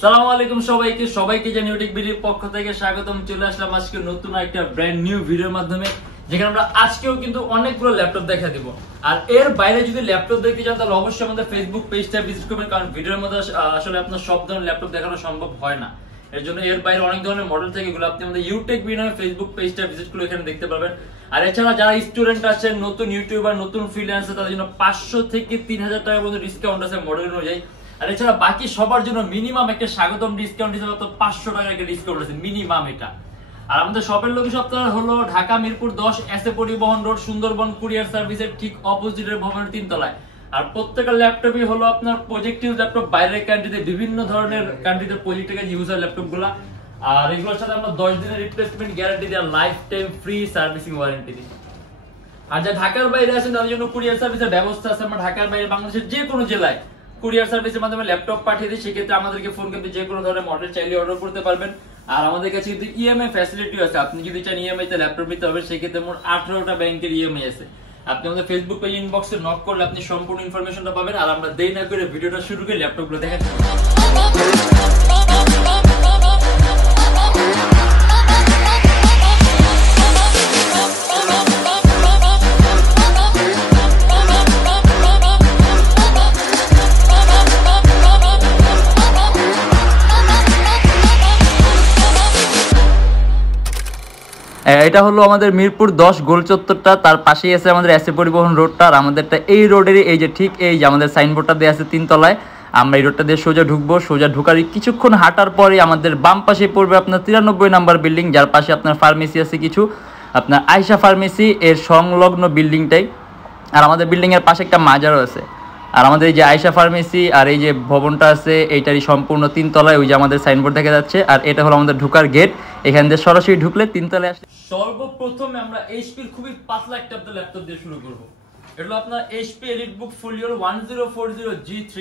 আসসালামু আলাইকুম সবাইকে জানি Youtechbd পক্ষ থেকে স্বাগতম। চলে আসলাম আজকে নতুন একটা ব্র্যান্ড নিউ ভিডিওর মাধ্যমে, যেখানে আমরা আজকেও কিন্তু অনেকগুলো ল্যাপটপ দেখা দিব। আর এর বাইরে যদি ল্যাপটপ দেখতে চান তাহলে অবশ্যই আমাদের ফেসবুক পেজটা ভিজিট করবেন, কারণ ভিডিওর মধ্যে আসলে আপনার সব ধরনের ল্যাপটপ দেখানো সম্ভব হয় না। এর জন্য এর বাইরে অনেক ধরনের মডেল থাকে, এগুলো আপনি আমাদের Youtechbd নামে ফেসবুক পেজটা ভিজিট করে এখানে দেখতে পারবেন। আর এছাড়া যারা স্টুডেন্ট আছেন, নতুন ইউটিউবার, নতুন ফ্রিল্যান্সার, তাদের জন্য 500 থেকে 3000 টাকা পর্যন্ত ডিসকাউন্ট আছে মডেল অনুযায়ী। আর এছাড়া বাকি সবার জন্য মিনিমাম একটা স্বাগতম ডিসকাউন্ট হিসেবে 500 টাকার একটা ডিসকাউন্ট আছে মিনিমাম এটা। আর আমাদের শপের লোকেশন হলো ঢাকা মিরপুর 10 এসএ পরিবহন রোড, সুন্দরবন কুরিয়ার সার্ভিসের ঠিক অপোজিটের ভবনের 3 তলায়। আর প্রত্যেকটা ল্যাপটপই হলো আপনার প্রজেক্টিভ ল্যাপটপ, বাইরের কান্ট্রিতে বিভিন্ন ধরনের কান্ট্রিতে প্রজেক্টের ইউজ হয় ল্যাপটপগুলো। আর এগুলোর সাথে আমরা 10 দিনের রিপ্লেসমেন্ট গ্যারান্টি দেওয়া, life time free servicing warranty দিই। আর যা ঢাকার বাইরে আছেন তাদের জন্য কুরিয়ার সার্ভিসের ব্যবস্থা আছে। আমরা ঢাকার বাইরে বাংলাদেশের যে কোনো জেলায় কুরিয়ার সার্ভিসের মাধ্যমে ল্যাপটপ পাঠিয়ে দিই। সেক্ষেত্রে আমাদেরকে ফোন করতে যে কোনো ধরনের মডেল চাইলে অর্ডার করতে পারবেন। আর আমাদের কাছে কিন্তু ইএমআই ফ্যাসিলিটিও আছে। আপনি যদি চান ইএমআই তে ল্যাপটপ নিতে হবে, সেক্ষেত্রে মোট 18টা ব্যাংকের ইএমআই আছে। আপনি আমাদের ফেসবুক পেজ ইনবক্সে নক করলে আপনি সম্পূর্ণ ইনফরমেশনটা পাবেন। আর আমরা দেরি না করে ভিডিওটা শুরু করে ল্যাপটপগুলো দেখাচ্ছি। এটা হলো আমাদের মিরপুর 10 গোল চত্বরটা, তার পাশেই আছে আমাদের এসএ পরিবহন রোডটা। আর আমাদেরটা এই রোডেরই এই যে ঠিক এই যে আমাদের সাইনবোর্ডটা দেওয়া আছে 3 তলায়। আমরা এই রোডটা দিয়ে সোজা ঢুকবো। সোজা ঢুকার কিছুক্ষণ হাঁটার পরে আমাদের বাম পাশে পড়বে আপনার 93 নাম্বার বিল্ডিং, যার পাশে আপনার ফার্মেসি আছে কিছু, আপনার আয়শা ফার্মেসি এর সংলগ্ন বিল্ডিংটাই। আর আমাদের বিল্ডিং এর পাশে একটা মাজারও আছে। আর আমাদের এই যে আয়শা ফার্মেসি আর এই যে ভবনটা আছে এইটারই সম্পূর্ণ 3 তলায় ওই যে আমাদের সাইনবোর্ড দেখা যাচ্ছে। আর এটা হলো আমাদের ঢোকার গেট, এখান দিয়ে সরাসরি ঢুকলে 3 তলায় আসলে সর্বপ্রথমে আমরা এইচপির খুবই পাতলা একটা ল্যাপটপ দিয়ে শুরু করব। এটা হলো আপনার এইচপি এলিটবুক ফোলিওর 1040G3,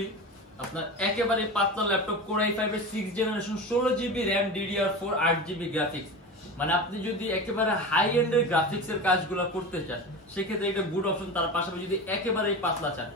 আপনার একেবারে পাতলা ল্যাপটপ, কোর i5 এর 6th generation, 16GB RAM, DDR4, 8GB graphics. মানে আপনি যদি একেবারে হাই এন্ডের গ্রাফিক্স এর কাজগুলো করতে চান সেক্ষেত্রে এটা গুড অপশন। তার পাশাপাশি যদি একেবারে পাতলা চান,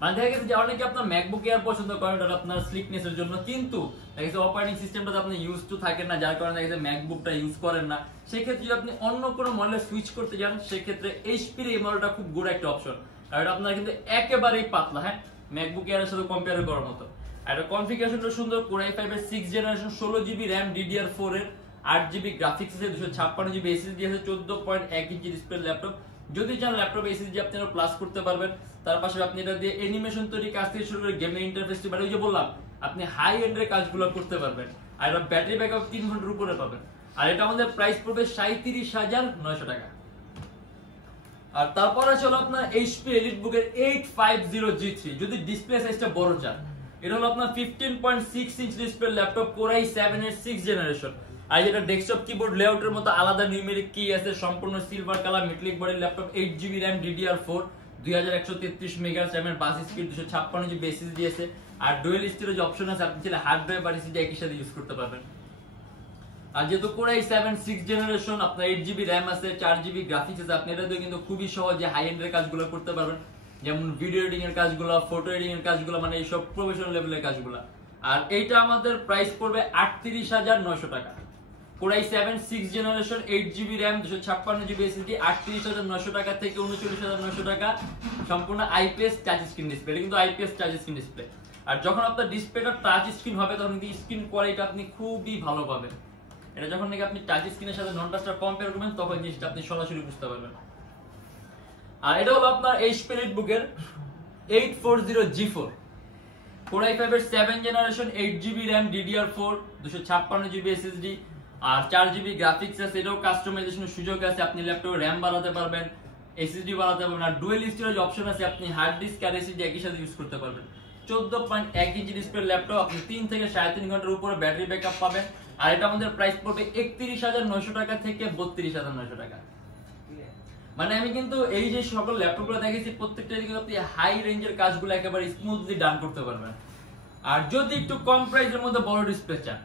মানে দেখা গেছে যে অনেকে আপনার ম্যাকবুক এয়ার পছন্দ করেন আপনার স্লিকনেস এর জন্য, কিন্তু দেখা গেছে অপারেটিং সিস্টেমটা আপনি ইউজ টু থাকেন না, যার কারণে দেখা গেছে ম্যাকবুকটা ইউজ করেন না। সেক্ষেত্রে যদি আপনি অন্য কোনো মডেলে সুইচ করতে যান সেক্ষেত্রে এইচপির এই মডেলটা খুব গুড একটা অপশন। আর এটা আপনার কিন্তু একেবারেই পাতলা, হ্যাঁ, ম্যাকবুক এয়ারের সাথে কম্পেয়ার করার মতো। আর এটা কনফিগারেশনটা সুন্দর, কোর i5 এর 6th generation, 16GB RAM, DDR4 এর, 8GB গ্রাফিক্স আছে, 256GB SSD আছে, 14.1 ইঞ্চি ডিসপ্লে ল্যাপটপ। যদি চান ল্যাপটপ এসএসডি আপনি আরো প্লাস করতে পারবেন। তার পাশে আপনি এটা দিয়ে অ্যানিমেশন তৈরি কাজ থেকে শুরু করে গেমিং ইন্টারফেসটি, মানে ওই যে বললাম আপনি হাই এন্ডের কাজগুলো করতে পারবেন। আর এটা ব্যাটারি ব্যাকআপ 3 ঘন্টার উপরে পাবেন। আর এটা আমাদের প্রাইস পড়বে 37,900 টাকা। আর তারপর আছে হলো আপনার এইচপি এলিটবুক এর 850G3, যদি ডিসপ্লে সাইজটা বড় চান। এটা হলো আপনার 15.6 inch display laptop, core i7 এর 6th জেনারেশন। আর যেটা ডেস্কটপ কিবোর্ড লেআউটের মতো আলাদা নিউমেরিক কি আছে, সম্পূর্ণ silver colour metallic body laptop, 8GB RAM, DDR4, 2133 megahertz এর বাস স্পিড, 256GB SSD আছে। আর ডুয়াল স্টোরেজ অপশন আছে, আপনি চাইলে হার্ড ড্রাইভ আর এসএসডি একই সাথে ইউজ করতে পারবেন। আর যেহেতু কোর i7 6th জেনারেশন, আপনার 8GB RAM আছে, 4GB গ্রাফিক্স আছে, আপনি এটা দিয়ে কিন্তু খুবই সহজে হাই এন্ডের কাজগুলো করতে পারবেন, যেমন ভিডিও এডিটিং এর কাজগুলো, ফটো এডিটিং এর কাজগুলো, মানে এইসব প্রফেশনাল লেভেলের কাজগুলো। আর এইটা আমাদের প্রাইস পড়বে 38,900 টাকা। Core i7 6th generation, 8GB RAM, 256GB SSD, 38,900 টাকা থেকে 39,900 টাকা, সম্পূর্ণ আইপিএস টাচ স্ক্রিন ডিসপ্লে। এটা কিন্তু আইপিএস টাচ স্ক্রিন ডিসপ্লে। আর যখন আপনার ডিসপ্লেটা টাচ স্ক্রিন হবে তখন কিন্তু স্ক্রিন কোয়ালিটি আপনি খুবই ভালো পাবেন। এটা যখন নাকি আপনি টাচ স্ক্রিনের সাথে নন টাচটা কম্পেয়ার করবেন তখন জিনিসটা আপনি সরাসরি বুঝতে পারবেন। আর এটা হলো আপনার এইচপি এলিটবুক এর 840G4, কোর i5 এর 7th generation, 8GB RAM, DDR4, 256GB SSD, আর 4GB গ্রাফিক্স আছে। এটাও কাস্টমাইজেশনের সুযোগ আছে, আপনি ল্যাপটপে RAM বাড়াতে পারবেন, এসএসডি বাড়াতে পারবেন। আর ডুয়াল স্টোরেজ অপশন আছে, আপনি হার্ড ডিস্ক আর এসএসডি একই সাথে ইউজ করতে পারবেন। 14.1 ইঞ্চি ডিসপ্লে ল্যাপটপ, আপনি 3 থেকে 3.5 ঘন্টার উপরে ব্যাটারি ব্যাকআপ পাবেন। আর এটা আমাদের প্রাইস পড়বে 31,900 টাকা থেকে 32,900 টাকা। মানে আমি কিন্তু এই যে সকল ল্যাপটপগুলো দেখেছি প্রত্যেকটাই কিন্তু আপনি হাই রেঞ্জের কাজগুলো একেবারে স্মুথলি ডান করতে পারবেন। আর যদি একটু কম প্রাইসের মধ্যে বড় ডিসপ্লে চান,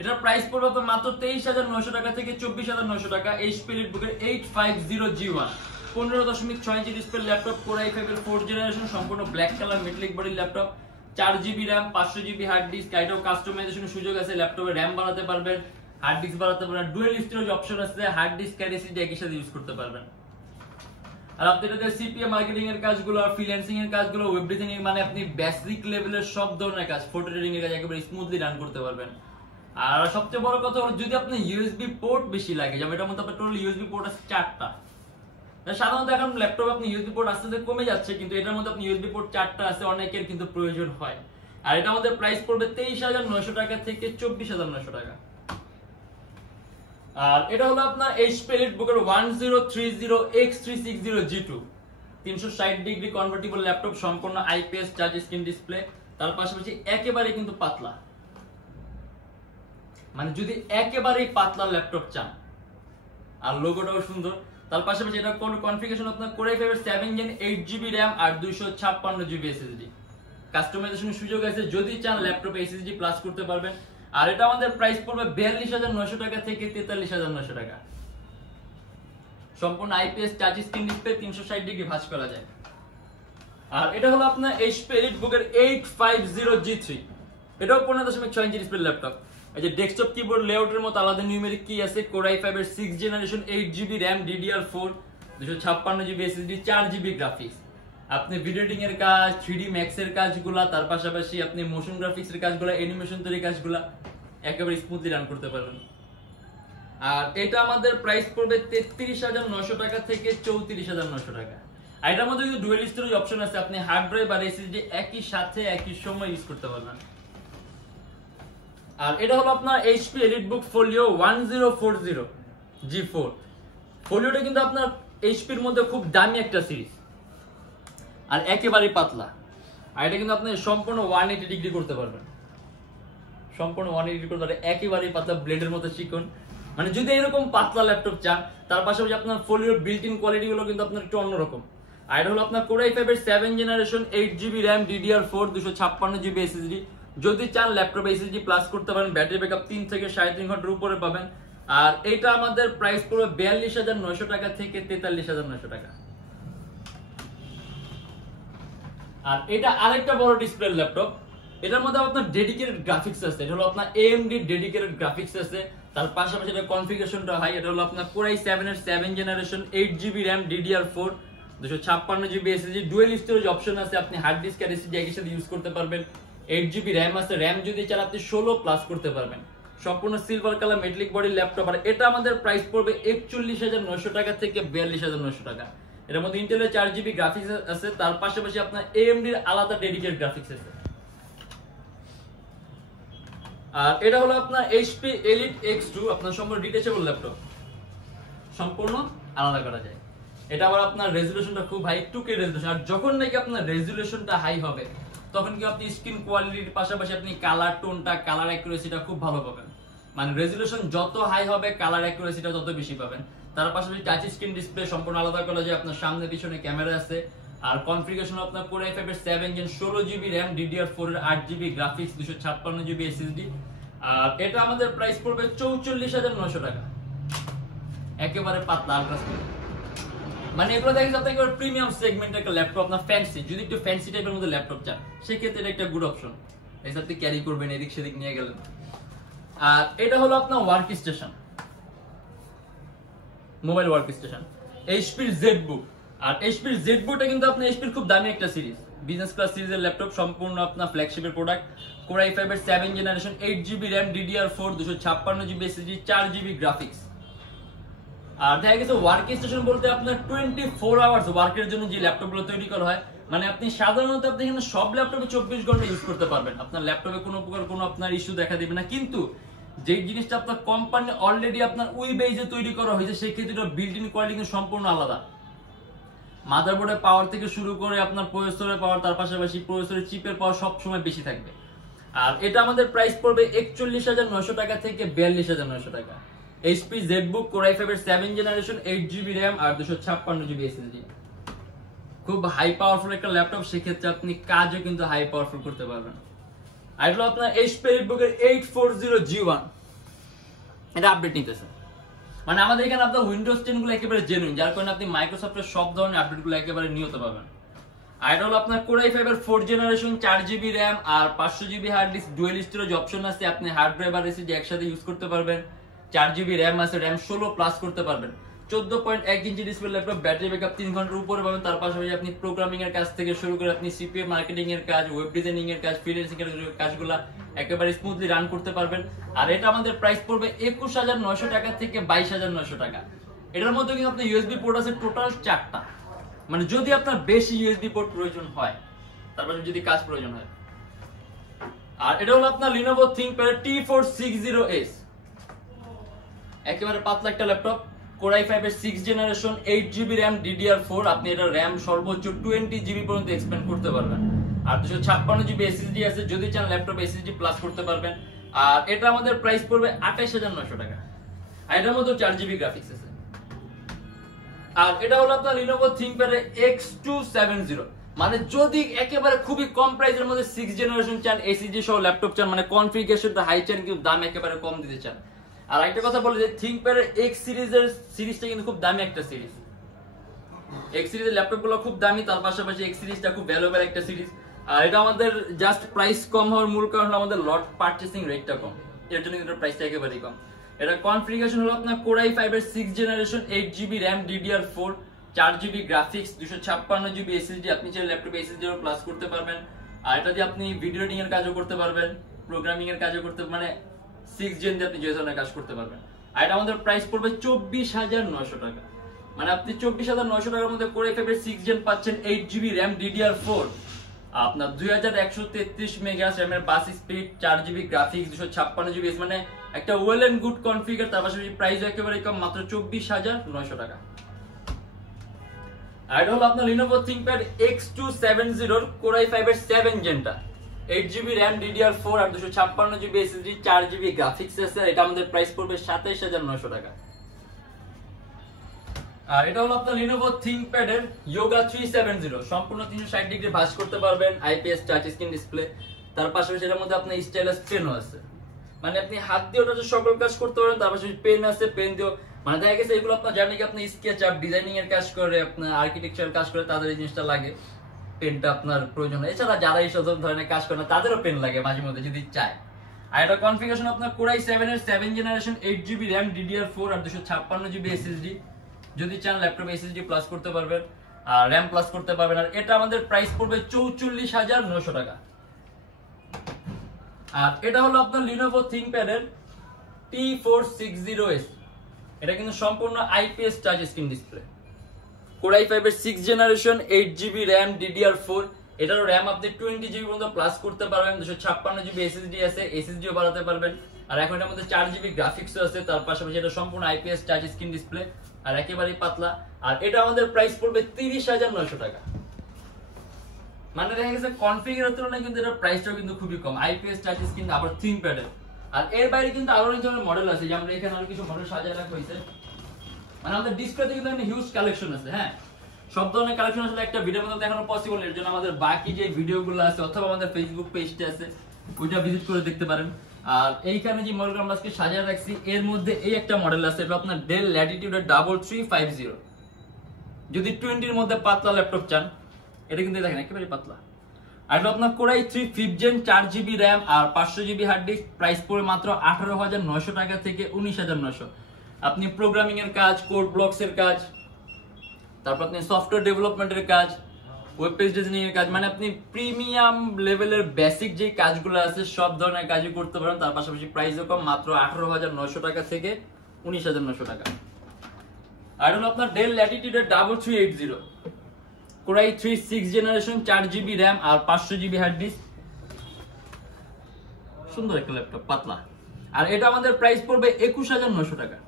এটার প্রাইস পড়বে মাত্র 23,900 টাকা থেকে 24,900 টাকা। এইচপি এলিটবুক এর 850G1, 15.6 inch display laptop, core i5 এর 4th জেনারেশন, সম্পূর্ণ black colour metallic body laptop, 4GB RAM 500GB hard disk, এটাও কাস্টমাইজেশনের সুযোগ আছে, ল্যাপটপে RAM বাড়াতে পারবেন, হার্ড ডিস্ক বাড়াতে পারবেন, ডুয়াল স্টোরেজ অপশন আছে, হার্ড ডিস্ক আর এসএসডি একই সাথে ইউজ করতে পারবেন। আর আপনি এটাতে সিপিএ মার্কেটিং এর কাজগুলো, ফ্রিল্যান্সিং এর কাজগুলো, ওয়েব ডিজাইনিং মানে আপনি বেসিক লেভেলের সব ধরনের কাজ, ফটো এডিটিং এর কাজ একেবারে স্মুথলি রান করতে পারবেন। আর সবচেয়ে বড় কথা হলো যদি আপনি ইউএসবি পোর্ট বেশি লাগে, যেমন এটার মধ্যে আপনার টোটাল ইউএসবি পোর্ট আছে 4টা। সাধারণত এখন ল্যাপটপে আপনি ইউএসবি পোর্ট আস্তে আস্তে কমে যাচ্ছে, কিন্তু এটার মধ্যে আপনি ইউএসবি পোর্ট 4টা আছে, অনেকের কিন্তু প্রয়োজন হয়। আর এটা আমাদের প্রাইস পড়বে 23,900 টাকা থেকে 24,900 টাকা। আর এটা হলো আপনার এইচপি EliteBook এর 1030X360G2 360 ডিগ্রি কনভার্টিবল ল্যাপটপ, সম্পূর্ণ আইপিএস টাচ স্ক্রিন ডিসপ্লে, তার পাশাপাশি একেবারে কিন্তু পাতলা, মানে যদি একেবারেই পাতলা ল্যাপটপ চান, আর লোগোটাও সুন্দর, তার পাশাপাশি এটা কোন কনফিগারেশন আপনার Core i5 এর 7 Gen 8GB RAM আর 256GB SSD, কাস্টমাইজেশনের সুযোগ আছে, যদি চান ল্যাপটপে SSD প্লাস করতে পারবেন। আর এটা আমাদের প্রাইস পড়বে 42,900 টাকা থেকে 43,900 টাকা। সম্পূর্ণ IPS touch screen display, 360 degree ভাঁজ করা যায়। আর এটা হলো আপনার এইচপি EliteBook এর 850G3, এটাও 15.6 ইঞ্চি ডিসপ্লে ল্যাপটপ। এই যে ডেস্কটপ কিবোর্ড লেআউটের মতো আলাদা নিউমেরিক কি আছে, Core i5 এর 6 generation 8GB RAM DDR4 256GB SSD 4GB graphics. আপনি ভিডিও এডিটিং এর কাজ, 3D Max এর কাজগুলা, তার পাশাপাশি আপনি মোশন গ্রাফিক্স এর কাজগুলা, অ্যানিমেশন তৈরির কাজগুলা একেবারে স্মুথলি রান করতে পারবেন। আর এটা আমাদের প্রাইস পড়বে 33,900 টাকা থেকে 34,900 টাকা। আর এটার মধ্যে কিন্তু ডুয়াল স্টোরেজ অপশন আছে, আপনি হার্ড ড্রাইভ আর এসএসডি একই সাথে একই সময় ইউজ করতে পারবেন। আর এটা হলো আপনার এইচপি EliteBook Folio 1040G4। ফোলিওটা কিন্তু আপনার এইচপির মধ্যে খুব দামি একটা সিরিজ, আর একেবারে পাতলা। আর এটা কিন্তু আপনি সম্পূর্ণ 180 ডিগ্রি করতে পারবেন, সম্পূর্ণ 180 ডিগ্রি করতে পারবেন, একেবারে পাতলা, ব্লেডের মতো চিকন। মানে যদি এরকম পাতলা ল্যাপটপ চান, তার পাশাপাশি আপনার ফোলিওর বিল্ট ইন কোয়ালিটি গুলো কিন্তু আপনার একটু অন্যরকম। আর এটা হলো আপনার Core i5 এর 7 generation 8GB RAM DDR4 256GB SSD, যদি চান ল্যাপটপে SSD প্লাস করতে পারেন, ব্যাটারি ব্যাকআপ 3 থেকে 3.5 ঘন্টার উপরে পাবেন। আর এটা আমাদের প্রাইস পড়বে 42,900 টাকা থেকে 43,900 টাকা। আর এটা আরেকটা বড় ডিসপ্লে ল্যাপটপ, এটার মধ্যে আপনার ডেডিকেটেড গ্রাফিক্স আছে, এটা হলো আপনার AMD ডেডিকেটেড গ্রাফিক্স আছে, তার পাশাপাশি এটা কনফিগারেশনটা হাই। এটা হলো আপনার Core i7 এর 7 generation 8GB RAM DDR4 256GB SSD, dual storage option আছে, আপনি হার্ড ডিস্ক আর এসএসডি একই সাথে ইউজ করতে পারবেন। 8GB RAM আছে, RAM যদি চান আপনি 16 প্লাস করতে পারবেন। সম্পূর্ণ silver colour metallic body laptop. আর এটা আমাদের প্রাইস পড়বে 41,900 টাকা থেকে 42,900 টাকা। এর মধ্যে ইন্টেলের 4GB গ্রাফিক্স আছে, তার পাশাপাশি আপনার AMD এর আলাদা ডেডিকেটেড গ্রাফিক্স আছে। আর এটা হলো আপনার HP Elite X2, আপনার সম্পূর্ণ ডিটেচেবল ল্যাপটপ, সম্পূর্ণ আলাদা করা যায়। এটা আবার আপনার রেজোলিউশনটা খুব হাই, 2K রেজোলিউশন। আর যখন নাকি আপনার রেজোলিউশনটা হাই হবে, তখন কি আপনি স্ক্রিন কোয়ালিটির পাশাপাশি আপনি কালার টোনটা, কালার অ্যাকুরেসিটা খুব ভালো পাবেন। মানে রেজোলিউশন যত হাই হবে, কালার অ্যাকুরেসিটা তত বেশি পাবেন। তার পাশাপাশি টাচ স্ক্রিন ডিসপ্লে সম্পূর্ণ আলাদা করা যায়, আপনার সামনে পিছনে ক্যামেরা আছে। আর কনফিগারেশন আপনার Core i5 এর 7 Gen 16GB RAM DDR4 এর 8GB গ্রাফিক্স 256GB SSD। আর এটা আমাদের প্রাইস পড়বে 44,900 টাকা, একেবারে পাতলা আলট্রা স্লিম। মানে এগুলো দেখেন আপনি একবার প্রিমিয়াম সেগমেন্টের একটা ল্যাপটপ, আপনার ফ্যান্সি, যদি একটু ফ্যান্সি টাইপের মধ্যে ল্যাপটপ চান, সেক্ষেত্রে এটা একটা গুড অপশন। এই আপনি ক্যারি করবেন, এদিক সেদিক নিয়ে গেলেন। আর এটা হলো আপনার work station, mobile work station, এইচপির ZBook। আর এইচপির ZBookটা কিন্তু আপনার এইচপির খুব দামি একটা সিরিজ, বিজনেস ক্লাস সিরিজের ল্যাপটপ, সম্পূর্ণ আপনার ফ্ল্যাগশিপের প্রোডাক্ট। Core i5 এর 7 generation 8GB RAM DDR4 256GB SSD 4GB graphics. আর দেখা গেছে ওয়ার্ক স্টেশন বলতে আপনার 24 আওয়ার্স ওয়ার্কের জন্য যে ল্যাপটপগুলো তৈরি করা হয়, মানে আপনি সাধারণত আপনি এখানে সব ল্যাপটপে 24 ঘন্টা ইউজ করতে পারবেন, আপনার ল্যাপটপে কোনো প্রকার কোনো আপনার ইস্যু দেখা দিবে না। কিন্তু যে জিনিসটা আপনার কোম্পানি অলরেডি আপনার ওই বেজে তৈরি করা হয়েছে, সেই ক্ষেত্রে এটা বিল্ট ইন কোয়ালিটি কিন্তু সম্পূর্ণ আলাদা। মাদারবোর্ডের পাওয়ার থেকে শুরু করে আপনার প্রসেসরের পাওয়ার, তার পাশাপাশি প্রসেসরের চিপের পাওয়ার সব সময় বেশি থাকবে। আর এটা আমাদের প্রাইস পড়বে 41,900 টাকা থেকে 42,900 টাকা। HP ZBook Core i5 এর 7 জেনারেশন 8GB RAM আর 256GB SSD, খুব হাই পাওয়ারফুল একটা ল্যাপটপ, সেক্ষেত্রে আপনি কাজও কিন্তু হাই পাওয়ারফুল করতে পারবেন। আর এটা আপনার HP EliteBook এর 840G1, এটা আপডেট নিতেছে। মানে আমাদের এখানে আপনার উইন্ডোজ 10 গুলো একেবারে জেনুইন, যার কারণে আপনি মাইক্রোসফটের সব ধরনের আপডেট গুলো একেবারে নিয়ত পাবেন। আর এটা হলো আপনার কোর i5 এর 4th জেনারেশন 4GB RAM আর 500GB hard disk, dual storage option আছে, আপনি হার্ড ড্রাইভ আর এসএসডি একসাথে ইউজ করতে পারবেন। 4GB RAM আছে, RAM 16 প্লাস করতে পারবেন। 14.1 inch display laptop, battery backup 3 ঘন্টার উপরে পাবেন। তার পাশাপাশি আপনি প্রোগ্রামিং এর কাজ থেকে শুরু করে আপনি সিপিএ মার্কেটিং এর কাজ, ওয়েব ডিজাইনিং এর কাজ, ফ্রিল্যান্সিং এর কাজগুলো একেবারে স্মুথলি রান করতে পারবেন। আর এটা আমাদের প্রাইস পড়বে 21,900 টাকা থেকে 22,900 টাকা। এটার মধ্যে কিন্তু আপনার ইউএসবি পোর্ট আছে টোটাল 4টা, মানে যদি আপনার বেশি ইউএসবি পোর্ট প্রয়োজন হয়, তারপর যদি কাজ প্রয়োজন হয়। আর এটা হলো আপনার Lenovo ThinkPad T460S, একেবারে পাতলা একটা ল্যাপটপ, কোর i5 এর 6th generation 8GB RAM DDR4, আপনি এটা RAM সর্বোচ্চ 20GB পর্যন্ত এক্সপ্যান্ড করতে পারবেন। আর 256GB SSD আছে, যদি চান ল্যাপটপ SSD প্লাস করতে পারবেন। আর এটা আমাদের প্রাইস পড়বে 28,900 টাকা। আর এটার মধ্যে 4GB গ্রাফিক্স আছে। আর এটা হলো আপনার Lenovo ThinkPad X270, মানে যদি একেবারে খুবই কম প্রাইসের মধ্যে 6th জেনারেশন চান, SSD সহ ল্যাপটপ চান, মানে কনফিগারেশনটা হাই চান কিন্তু দাম একেবারে কম দিতে চান। আর একটা কথা বলি যে ThinkPad X সিরিজের সিরিজটা কিন্তু খুব দামি একটা সিরিজ। X সিরিজের ল্যাপটপগুলো খুব দামি, তার পাশাপাশি X সিরিজটা খুব ভ্যালুয়েবল একটা সিরিজ। আর এটা আমাদের জাস্ট প্রাইস কম হওয়ার মূল কারণ হলো আমাদের লট পারচেসিং রেটটা কম, এর জন্য কিন্তু প্রাইসটা একেবারেই কম। এটা কনফিগারেশন হলো আপনার কোর i5 এর 6th generation 8GB RAM DDR4, 4GB graphics, 256GB SSD, আপনি চাইলে ল্যাপটপে SSD এর প্লাস করতে পারবেন। আর এটা দিয়ে আপনি ভিডিও এডিটিং এর কাজও করতে পারবেন, প্রোগ্রামিং এর কাজও করতে, মানে 6th জেন দিয়ে আপনি যে ধরনের কাজ করতে পারবেন। আর এটা আমাদের প্রাইস পড়বে 24,900 টাকা, মানে আপনি 24,900 টাকার মধ্যে কোর i5 এর 6th জেন পাচ্ছেন 8GB RAM DDR4, আপনার 2133 মেগাহার্টজ RAM এর বাস স্পিড, 4GB গ্রাফিক্স, 256GB, মানে একটা ওয়েল এন্ড গুড কনফিগার। তার পাশাপাশি প্রাইস একেবারে কম, মাত্র 24,900 টাকা। আর এটা হলো আপনার Lenovo ThinkPad X270 core i5 এর 7th জেনটা, 8GB RAM DDR4 আর 256GB SSD, 4GB গ্রাফিক্স আছে। এটা আমাদের প্রাইস পড়বে 27,900 টাকা। আর এটা হলো আপনার Lenovo ThinkPad এর Yoga 370, সম্পূর্ণ 360 ডিগ্রি ভাঁজ করতে পারবেন, IPS টাচ স্ক্রিন ডিসপ্লে। তার পাশাপাশি এর মধ্যে আপনার স্টাইলাস পেনও আছে, মানে আপনি হাত দিয়ে ওটা সকল কাজ করতে পারেন। তার পাশাপাশি পেন আছে, পেন দিও, মানে দেখা গেছে এগুলো আপনার জানেন কি আপনি স্কেচ আপ ডিজাইনিং এর কাজ করে, আপনার আর্কিটেকচারাল কাজ করে, তাদের এই জিনিসটা লাগে, পেনটা আপনার প্রয়োজন হয়। এছাড়া যারা এইসব ধরনের কাজ করে না তাদেরও পেন লাগে মাঝে মধ্যে যদি চায়। আর এটা কনফিগারেশন আপনার কোর i7 এর 7th generation 8GB RAM DDR4 আর 256GB SSD, যদি চান ল্যাপটপ SSD প্লাস করতে পারবেন আর RAM প্লাস করতে পারবেন। আর এটা আমাদের প্রাইস পড়বে 44,900 টাকা। আর এটা হলো আপনার Lenovo ThinkPad এর T460S, এটা কিন্তু সম্পূর্ণ IPS touch screen display, core i5 এর 6th generation 8GB RAM DDR4, এটার RAM আপনি 20GB পর্যন্ত প্লাস করতে পারবেন, 256GB SSD আছে, SSDও বাড়াতে পারবেন। আর এখন এটার মধ্যে 4GB গ্রাফিক্সও আছে, তার পাশাপাশি এটা সম্পূর্ণ IPS টাচ স্ক্রিন ডিসপ্লে আর একেবারেই পাতলা। আর এটা আমাদের প্রাইস পড়বে 30,900 টাকা, মানে দেখা গেছে কনফিগারের তুলনায় কিন্তু এটার প্রাইসটাও কিন্তু খুবই কম, IPS টাচ স্ক্রিন আবার ThinkPad এর। আর এর বাইরে কিন্তু আরো অনেক ধরনের মডেল আছে, যে আমরা এখানে আরো কিছু মডেল সাজিয়ে রাখা হয়েছে, মানে আমাদের ডিসপ্লেতে কিন্তু একটা হিউজ কালেকশন আছে। হ্যাঁ, সব ধরনের কালেকশন আসলে একটা ভিডিওর মধ্যে দেখানো পসিবল, এর জন্য আমাদের বাকি যে ভিডিওগুলো আছে অথবা আমাদের ফেসবুক পেজটা আছে ওইটা ভিজিট করে দেখতে পারেন। আর এইখানে যে মডেলগুলো আমরা আজকে সাজিয়ে রাখছি এর মধ্যে এই একটা মডেল আছে, এটা আপনার ডেল ল্যাটিটিউড 3350, যদি 20-র মধ্যে পাতলা ল্যাপটপ চান এটা কিন্তু দেখেন একেবারে পাতলা। আর এটা আপনার core i3 5th gen 4GB RAM আর 500GB হার্ড ডিস্ক, প্রাইস পড়ে মাত্র 18,900 টাকা থেকে 19,900। আপনি প্রোগ্রামিং এর কাজ, কোড ব্লকস এর কাজ, তারপর আপনি সফটওয়্যার ডেভেলপমেন্টের কাজ, ওয়েব পেজ ডিজাইনিং এর কাজ, মানে আপনি প্রিমিয়াম লেভেলের বেসিক যে কাজগুলো আছে সব ধরনের কাজই করতে পারেন। তার পাশাপাশি প্রাইসও কম, মাত্র 18,900 টাকা থেকে 19,900 টাকা। আর হলো আপনার del Latitude 3380, core i3 6th generation 4GB RAM আর 500GB হার্ড ডিস্ক, সুন্দর একটা ল্যাপটপ, পাতলা। আর এটা আমাদের প্রাইস পড়বে 21,900 টাকা।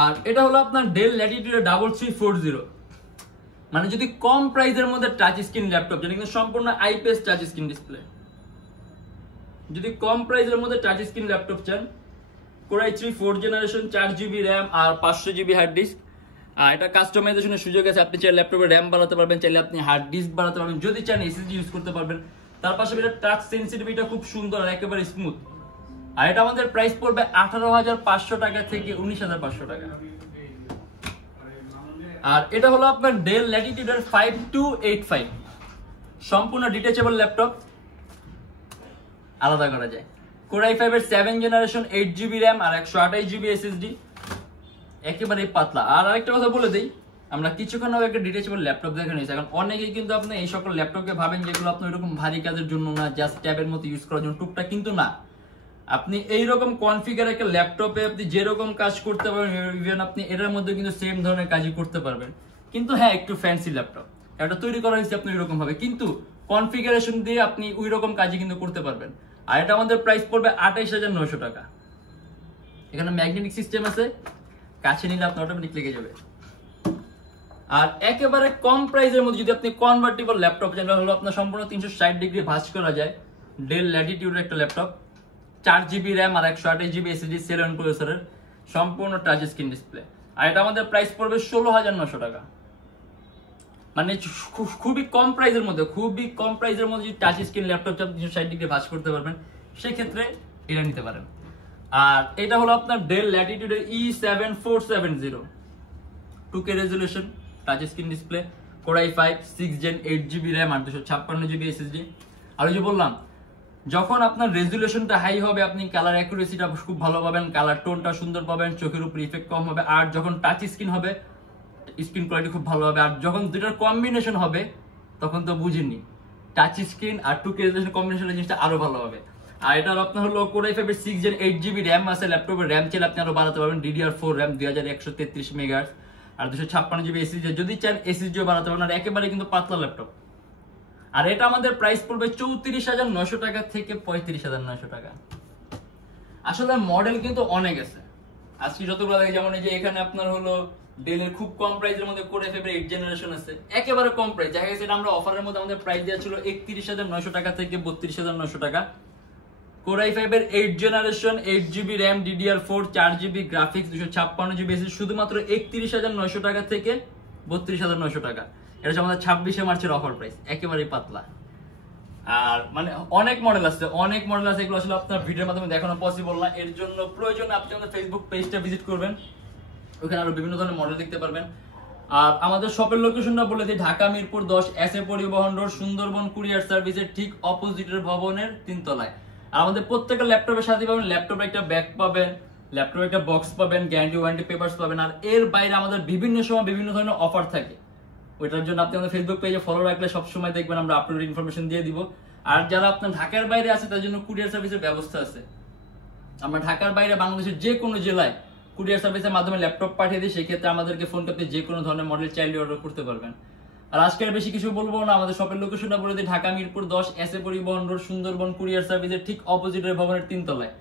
আর এটা হলো আপনার ডেল ল্যাটিটিউড 3340, মানে যদি কম প্রাইসের মধ্যে টাচ স্ক্রিন ল্যাপটপ, যেটা কিন্তু সম্পূর্ণ IPS টাচ স্ক্রিন ডিসপ্লে, যদি কম প্রাইসের মধ্যে টাচ স্ক্রিন ল্যাপটপ চান, core i3 4th generation 4GB RAM আর 500GB হার্ড ডিস্ক। আর এটা কাস্টমাইজেশনের সুযোগ আছে, আপনি চাইলে ল্যাপটপে RAM বাড়াতে পারবেন, চাইলে আপনি হার্ড ডিস্ক বাড়াতে পারবেন, যদি চান SSD ইউজ করতে পারবেন। তার পাশাপাশি এটা টাচ সেন্সিটিভিটি খুব সুন্দর আর একেবারে স্মুথ। আর এটা আমাদের প্রাইস পড়বে 18,500 টাকা থেকে 19,500 টাকা। আর এটা হলো আপনার ডেল ল্যাটিটিউডের 5285, সম্পূর্ণ ডিটেচেবল ল্যাপটপ, আলাদা করা যায়। কোর i5 এর 7 জেনারেশন 8GB র্যাম আর 128GB SSD, একেবারে পাতলা। আর আরেকটা কথা বলে দেই, আমরা কিছুক্ষণ আগে একটা ডিটেচেবল ল্যাপটপ দেখে নিয়েছি। এখন অনেকেই কিন্তু আপনি এই সকল ল্যাপটপকে ভাবেন যেগুলো আপনি এরকম ভারী কাজের জন্য না, জাস্ট ট্যাবের মতো ইউজ করার জন্য টুকটাক, কিন্তু না। আপনি এইরকম কনফিগার একটা ল্যাপটপে আপনি যেরকম কাজ করতে পারবেন, ইভেন আপনি এটার মধ্যে কিন্তু সেম ধরনের কাজই করতে পারবেন। কিন্তু হ্যাঁ, একটু ফ্যান্সি ল্যাপটপ, এটা তৈরি করা হয়েছে আপনি এরকম ভাবে, কিন্তু কনফিগারেশন দিয়ে আপনি ওই রকম কাজই কিন্তু করতে পারবেন। আর এটা আমাদের প্রাইস পড়বে 28,900 টাকা। এখানে ম্যাগনেটিক সিস্টেম আছে, কাছে নিলে আপনার অটোমেটিক লেগে যাবে। আর একেবারে কম প্রাইসের মধ্যে যদি আপনি কনভার্টেবল ল্যাপটপ, যেটা হলো আপনার সম্পূর্ণ 360 ডিগ্রি ভাঁজ করা যায়, ডেল ল্যাটিটিউডের একটা ল্যাপটপ, 4GB র্যাম আর 128GB SSD সেলেন প্রসেসরের, সম্পূর্ণ টাচ স্ক্রিন ডিসপ্লে। আর এটা আমাদের প্রাইস পড়বে 16,900 টাকা। মানে খুবই কম প্রাইসের মধ্যে, যদি টাচ স্ক্রিন ল্যাপটপ 360 ডিগ্রি ভাঁজ করতে পারবেন, সেক্ষেত্রে এটা নিতে পারেন। আর এটা হলো আপনার ডেল ল্যাটিটিউডের E7470, 2K resolution, touch screen display, core i5 6 gen 8GB RAM আর 256GB SSD। আর ওই যে বললাম, যখন আপনার রেজুলেশনটা হাই হবে, আপনি কালার অ্যাকুরেসিটা খুব ভালো পাবেন, কালার টোনটা সুন্দর পাবেন, চোখের উপর ইফেক্ট কম হবে। আর যখন টাচ স্ক্রিন হবে, স্ক্রিন কোয়ালিটি খুব ভালো হবে। আর যখন দুটোর কম্বিনেশন হবে, তখন তো বুঝেননি, টাচ স্ক্রিন আর 2K রেজুলেশন কম্বিনেশন, জিনিসটা আরো ভালো হবে। আর এটা আপনার হলো কোর i5 এর 6 জেন 8GB র্যাম আছে, ল্যাপটপের র্যাম চাইলে আপনি আরো বাড়াতে পারবেন, DDR4 র্যাম 2133 মেগাহার্টজ আর 256GB SSD, যদি চান SSDও বাড়াতে পারবেন। আর একেবারে কিন্তু পাতলা ল্যাপটপ। আর এটা আমাদের প্রাইস পড়বে 34,900 টাকা থেকে 35,900 টাকা। আসলে মডেল কিন্তু অনেক আছে আজকে যতগুলো দেখে, যেমন এই যে এখানে আপনার হলো ডেলের খুব কম প্রাইসের মধ্যে কোর i5 এর 8 জেনারেশন আছে, একেবারে কম প্রাইস। দেখা গেছে এটা আমরা অফারের মধ্যে আমাদের প্রাইস দেওয়া ছিল 31,900 টাকা থেকে 32,900 টাকা। কোর i5 এর 8 generation 8GB RAM, DDR4, 4GB graphics, 256GB SSD, শুধুমাত্র 31,900 টাকা থেকে 32,900 টাকা। এটা হচ্ছে আমাদের 26শে মার্চের অফার প্রাইস, একেবারেই পাতলা। আর মানে অনেক মডেল আছে, এগুলো আসলে আপনার ভিডিওর মাধ্যমে দেখানো পসিবল না। এর জন্য প্রয়োজন আপনি আমাদের ফেসবুক পেজটা ভিজিট করবেন, ওখানে আরো বিভিন্ন ধরনের মডেল দেখতে পারবেন। আর আমাদের শপের লোকেশনটা বলে দিই, ঢাকা মিরপুর 10 এসএ পরিবহন রোড, সুন্দরবন কুরিয়ার সার্ভিসের ঠিক অপোজিটের ভবনের 3 তলায়। আর আমাদের প্রত্যেকটা ল্যাপটপের সাথে পাবেন, ল্যাপটপে একটা ব্যাগ পাবেন, ল্যাপটপে একটা বক্স পাবেন, গ্যারান্টি ওয়ারেন্টি পেপারস পাবেন। আর এর বাইরে আমাদের বিভিন্ন সময় বিভিন্ন ধরনের অফার থাকে, ওইটার জন্য আপনি আমাদের ফেসবুক পেজে ফলো রাখলে সবসময় দেখবেন আমরা আপলোড ইনফরমেশন দিয়ে দিব। আর যারা আপনার ঢাকার বাইরে আছে, তার জন্য কুরিয়ার সার্ভিসের ব্যবস্থা আছে। আমরা ঢাকার বাইরে বাংলাদেশের যে কোনো জেলায় কুরিয়ার সার্ভিসের মাধ্যমে ল্যাপটপ পাঠিয়ে দিই, সেক্ষেত্রে আমাদেরকে ফোন করতে যে কোনো ধরনের মডেল চাইলে অর্ডার করতে পারবেন। আর আজকে আর বেশি কিছু বলবো না, আমাদের শপের লোকেশনটা বলে দিই, ঢাকা মিরপুর 10 এসএ পরিবহন রোড, সুন্দরবন কুরিয়ার সার্ভিসের ঠিক অপোজিটের ভবনের 3 তলায়।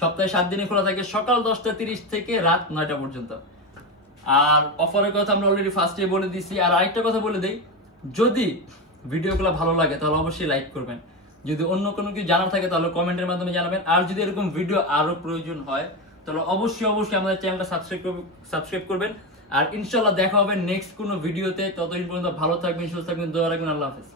সপ্তাহে 7 দিনে খোলা থাকে, সকাল 10টা 30 থেকে রাত 9টা পর্যন্ত। আর অফারের কথা আমরা অলরেডি ফার্স্টে বলে দিছি। আর আরেকটা কথা বলে দেই, যদি ভিডিওগুলো ভালো লাগে তাহলে অবশ্যই লাইক করবেন, যদি অন্য কোনো কিছু জানার থাকে তাহলে কমেন্টের মাধ্যমে জানাবেন। আর যদি এরকম ভিডিও আরো প্রয়োজন হয় তাহলে অবশ্যই আমাদের চ্যানেলটা সাবস্ক্রাইব করবেন। আর ইনশাআল্লাহ দেখা হবে নেক্সট কোনো ভিডিওতে। ততদিন পর্যন্ত ভালো থাকবেন, সুস্থ থাকবেন, দোয়া রাখবেন। আল্লাহ হাফেজ।